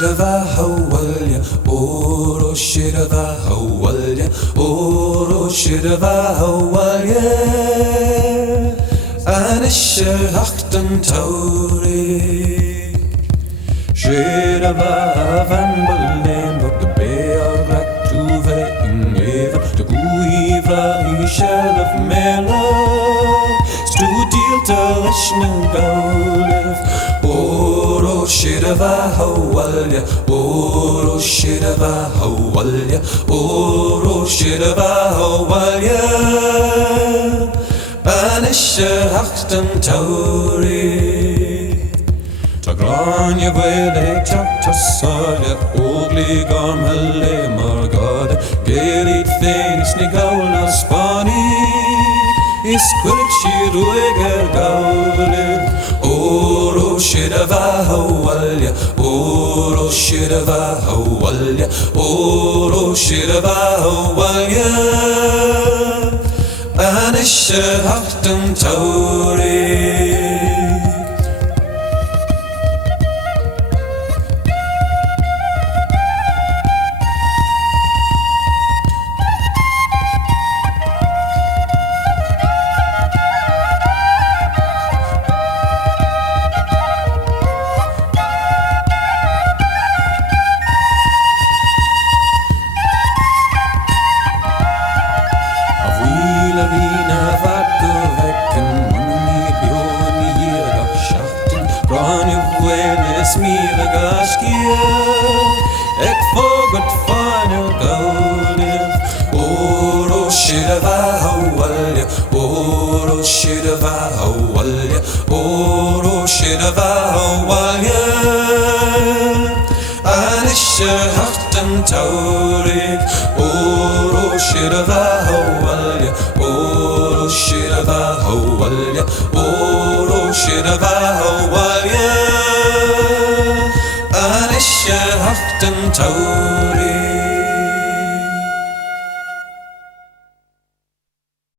Shirava Hawalya, Oro Shirava Hawalya, Oro Shirava Hawalya, Anisha Hachten Tauri, Shirava Van Balem, the Bear Black Tuve in Eva, the Guivra Ishel of Melo, Studil Talashna Gaulev. Oro Shirava Hawalya, Oro Shirava Hawalya, Oro Shirava Hawalya, Anisha Hachten Tauri, Tagranya Vele Chaktasalya, Ogli Garmele Margada, Gerit Fenis Nigaula Spani, Isquilchi Rueger Gaule. Oro Shirava Hawalya, Oro Shirava Hawalya, Oro Shirava Hawalya, Anisha Hachten Tauri. Smile gaskier, ek forgot final golden. Oro Shirava Hawalya, Oro Shirava Hawalya, Oro Shirava Hawalya, Anisha Hachten Tauri. Oro Shirava Hawalya, Oro Shirava Hawalya, Oro Shirava Hawalya, Anisha Hachten Tauri.